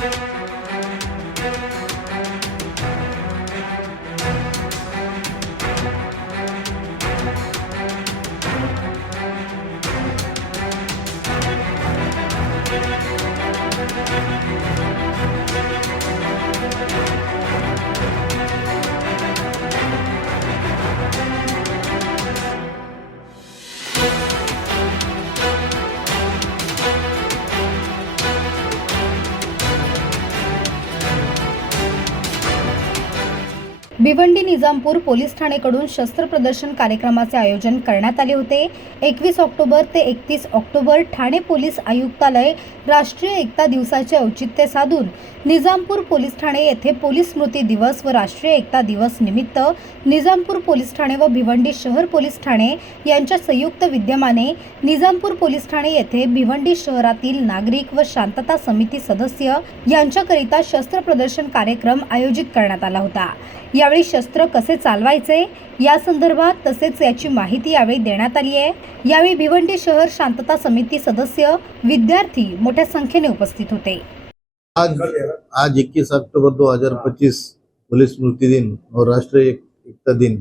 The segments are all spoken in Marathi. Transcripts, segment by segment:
Müzik भिवंडी निजामपूर पोलीस ठाणेकडून शस्त्र प्रदर्शन कार्यक्रमाचे आयोजन करण्यात आले होते. एकवीस ऑक्टोबर ते एकतीस ऑक्टोबर ठाणे पोलीस आयुक्तालय राष्ट्रीय एकता दिवसाचे औचित्य साधून निजामपूर पोलीस ठाणे येथे पोलीस स्मृती दिवस व राष्ट्रीय एकता दिवस निमित्त निजामपूर पोलीस ठाणे व भिवंडी शहर पोलीस ठाणे यांच्या संयुक्त विद्यमाने निजामपूर पोलीस ठाणे येथे भिवंडी शहरातील नागरिक व शांतता समिती सदस्य यांच्याकरिता शस्त्र प्रदर्शन कार्यक्रम आयोजित करण्यात आला होता. यावेळी शस्त्र कसे चालवायचे? या संदर्भात तसेच याची माहिती यावेळी देण्यात आली आहे. यावेळी भिवंडी शहर शांतता समिती सदस्य विद्यार्थी मोठ्या संख्येने उपस्थित होते. आज आज एकवीस ऑक्टोबर दो हजार पच्चीस पुलिस स्मृति दिन और राष्ट्रीय एकता दिन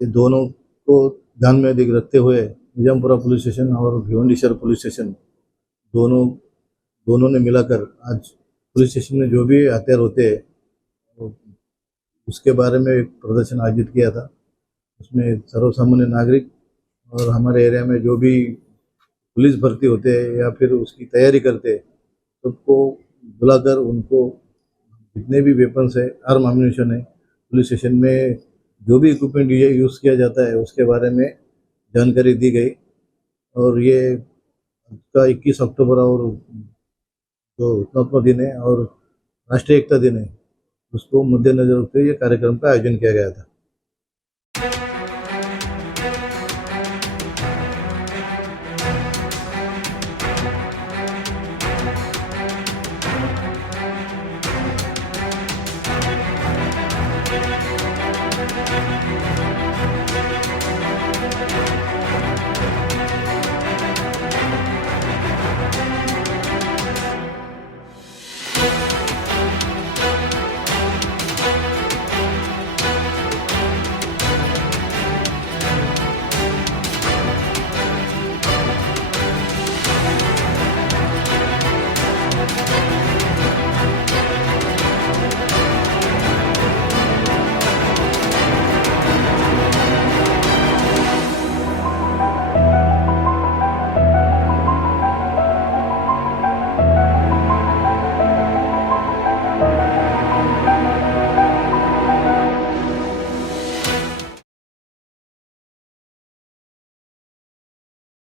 ये दोनों को ध्यान में देख- रखते हुए निजामपुरा पुलिस स्टेशन और भिवंडी शहर पुलिस स्टेशन दोनों दोनों ने मिलाकर आज पुलिस स्टेशन में जो भी हथियार होते हैं उसके बारे में एक प्रदर्शन आयोजित किया था। उसमें सर्वसामान्य नागरिक और हमारे एरिया में जो भी पुलिस भर्ती होते हैं या फिर उसकी तैयारी करते हैं, सबको बुलाकर उनको जितने भी वेपन्स है आर्म एम्यूनेशन है पुलिस स्टेशन में जो भी इक्विपमेंट यूज़ किया जाता है, उसके बारे में जानकारी दी गई। और ये का 21 अक्टूबर और जो हुतात्मा दिन है और राष्ट्रीय एकता दिन है उसको मद्देनजर रखते हुए कार्यक्रम का आयोजन किया गया था।